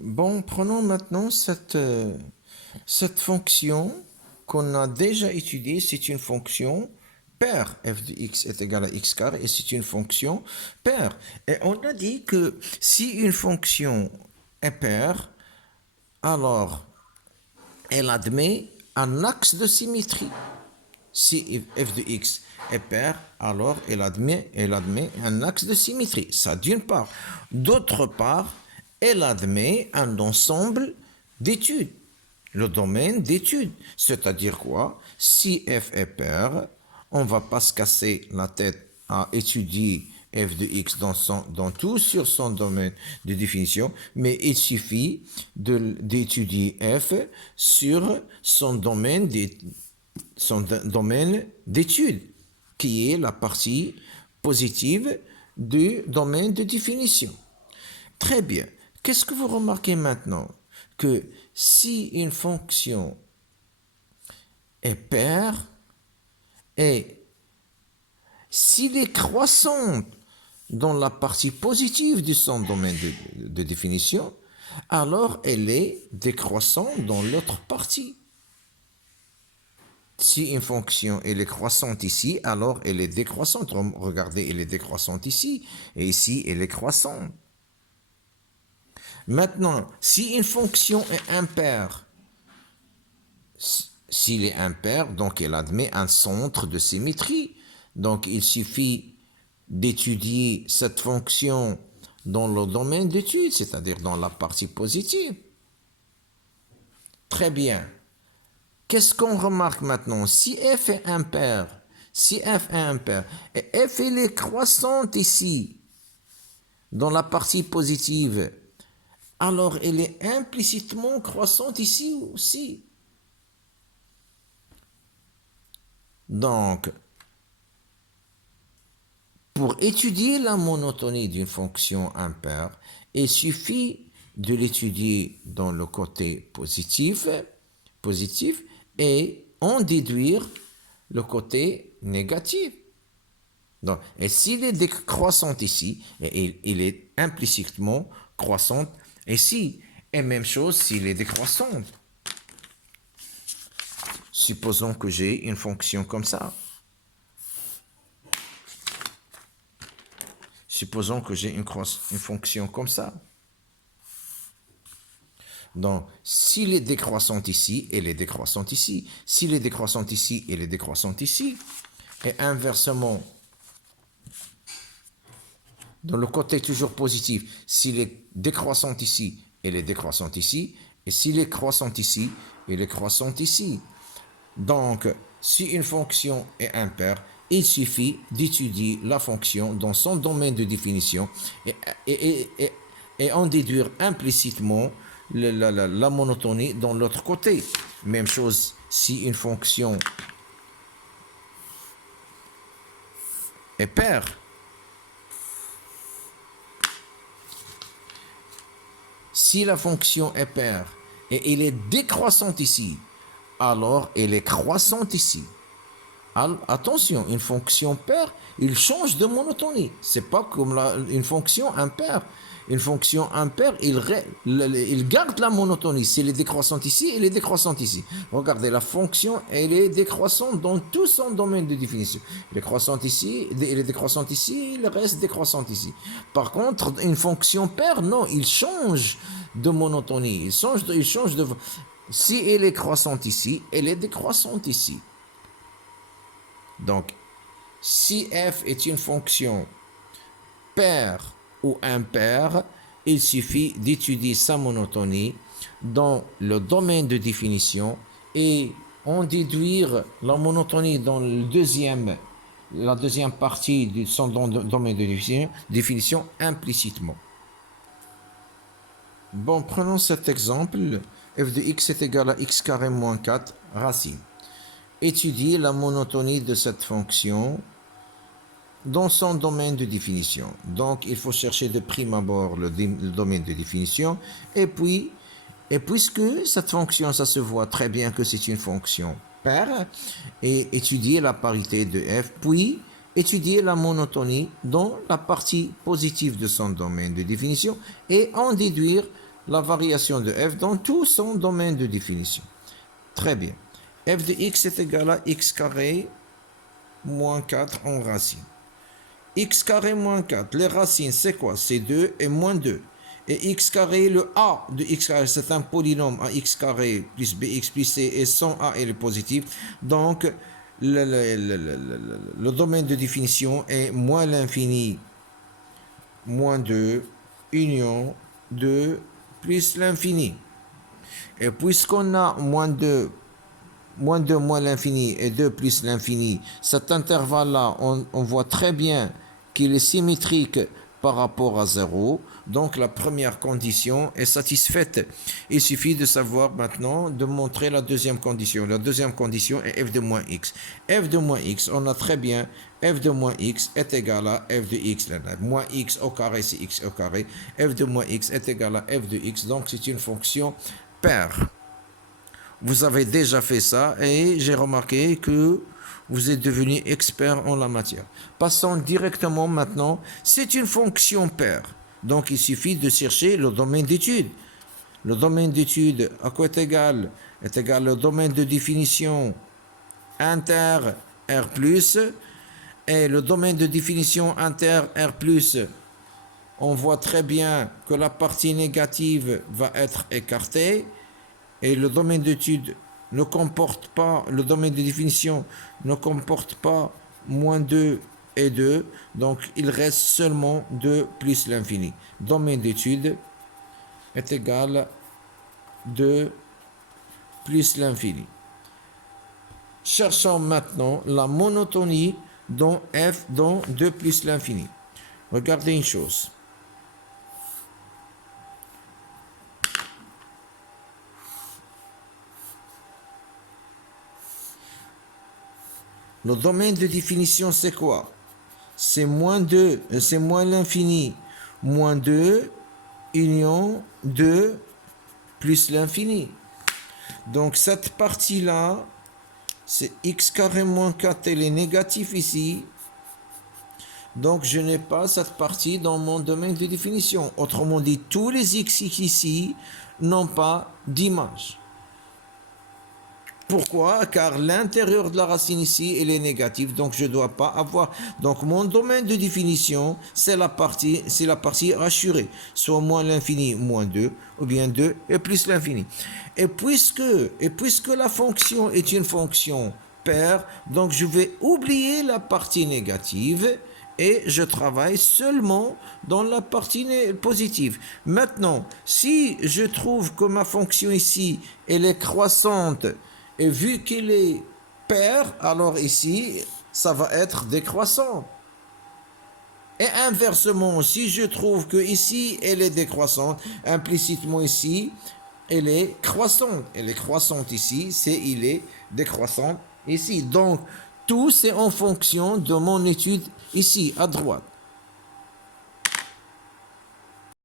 Bon, prenons maintenant cette fonction qu'on a déjà étudiée. C'est une fonction paire. F de x est égal à x carré et c'est une fonction paire. Et on a dit que si une fonction est paire, alors elle admet un axe de symétrie. Si f de x est paire, alors elle admet un axe de symétrie. Ça d'une part. D'autre part, elle admet un ensemble d'études. Le domaine d'études. C'est-à-dire quoi? Si f est paire, on ne va pas se casser la tête à étudier f de x dans tout sur son domaine de définition, mais il suffit d'étudier f sur son domaine d'étude, qui est la partie positive du domaine de définition. Très bien. Qu'est-ce que vous remarquez maintenant? Que si une fonction est paire et s'il est croissante dans la partie positive de son domaine de définition, alors elle est décroissante dans l'autre partie. Si une fonction elle est croissante ici, alors elle est décroissante. Regardez, elle est décroissante ici, et ici elle est croissante. Maintenant, si une fonction est impaire, s'il est impair, donc elle admet un centre de symétrie. Donc il suffit d'étudier cette fonction dans le domaine d'étude, c'est-à-dire dans la partie positive. Très bien. Qu'est-ce qu'on remarque maintenant? Si f est impair, et f elle est croissante ici, dans la partie positive, alors elle est implicitement croissante ici aussi. Donc, pour étudier la monotonie d'une fonction impaire, il suffit de l'étudier dans le côté positif et en déduire le côté négatif. Donc, et s'il est décroissant ici, il est implicitement croissant ici. Et même chose s'il est décroissant. Supposons que j'ai une fonction comme ça. Supposons que j'ai une fonction comme ça. Donc, s'il est décroissant ici, elle est décroissante ici. S'il est décroissant ici, elle est décroissante ici. Et inversement, dans le côté toujours positif, s'il est décroissant ici, elle est décroissante ici. Et s'il est croissant ici, elle est croissante ici. Donc, si une fonction est impaire, il suffit d'étudier la fonction dans son domaine de définition et en déduire implicitement la monotonie dans l'autre côté. Même chose si une fonction est paire. Si la fonction est paire et elle est décroissante ici, alors elle est croissante ici. Attention, une fonction paire, il change de monotonie. C'est pas comme une fonction impaire. Une fonction impaire, il garde la monotonie. Si elle est décroissante ici, elle est décroissante ici. Regardez, la fonction, elle est décroissante dans tout son domaine de définition. Elle est croissante ici, elle est décroissante ici, elle reste décroissante ici. Par contre, une fonction paire, non, il change de monotonie. Il change de... Si elle est croissante ici, elle est décroissante ici. Donc, si f est une fonction paire ou impaire, il suffit d'étudier sa monotonie dans le domaine de définition et en déduire la monotonie dans la deuxième partie de son domaine de définition implicitement. Bon, prenons cet exemple. F de x est égal à x carré moins 4 racine. Étudier la monotonie de cette fonction dans son domaine de définition. Donc, il faut chercher de prime abord le domaine de définition. Et puisque cette fonction, ça se voit très bien que c'est une fonction paire, et étudier la parité de f, puis étudier la monotonie dans la partie positive de son domaine de définition et en déduire la variation de f dans tout son domaine de définition. Très bien. F de x est égal à x carré moins 4 en racine. X carré moins 4, les racines c'est quoi? C'est 2 et moins 2. Et x carré, le a de x carré, c'est un polynôme à x carré plus bx plus c, et sans a il est positif. Donc, le domaine de définition est moins l'infini, moins 2, union 2 plus l'infini. Et puisqu'on a moins 2, moins l'infini et 2 plus l'infini, cet intervalle-là, on voit très bien qu'il est symétrique par rapport à 0. Donc la première condition est satisfaite. Il suffit de savoir maintenant de montrer la deuxième condition. La deuxième condition est f de moins x. F de moins x, on a très bien f de moins x est égal à f de x. Moins x au carré, c'est x au carré. F de moins x est égal à f de x. Donc c'est une fonction paire. Vous avez déjà fait ça et j'ai remarqué que vous êtes devenu expert en la matière. Passons directement maintenant. C'est une fonction paire. Donc il suffit de chercher le domaine d'étude. Le domaine d'étude à quoi est égal? Est égal au domaine de définition inter R+, et le domaine de définition inter R+, on voit très bien que la partie négative va être écartée. Et le domaine d'étude ne comporte pas, le domaine de définition ne comporte pas moins 2 et 2, donc il reste seulement 2 plus l'infini. Domaine d'étude est égal à 2 plus l'infini. Cherchons maintenant la monotonie dans f dans 2 plus l'infini. Regardez une chose. Le domaine de définition, c'est quoi? C'est moins 2, c'est moins l'infini. Moins 2, union 2 plus l'infini. Donc cette partie-là, c'est x carré moins 4, elle est négative ici. Donc je n'ai pas cette partie dans mon domaine de définition. Autrement dit, tous les x ici n'ont pas d'image. Pourquoi? Car l'intérieur de la racine ici, elle est négative, donc je ne dois pas avoir. Donc mon domaine de définition, c'est la partie rassurée, soit moins l'infini, moins 2, ou bien 2 et plus l'infini. Et puisque la fonction est une fonction paire, donc je vais oublier la partie négative et je travaille seulement dans la partie positive. Maintenant, si je trouve que ma fonction ici, elle est croissante, et vu qu'il est paire, alors ici, ça va être décroissant. Et inversement, si je trouve que ici, elle est décroissante, implicitement ici, elle est croissante. Elle est croissante ici, il est décroissant ici. Donc, tout c'est en fonction de mon étude ici, à droite.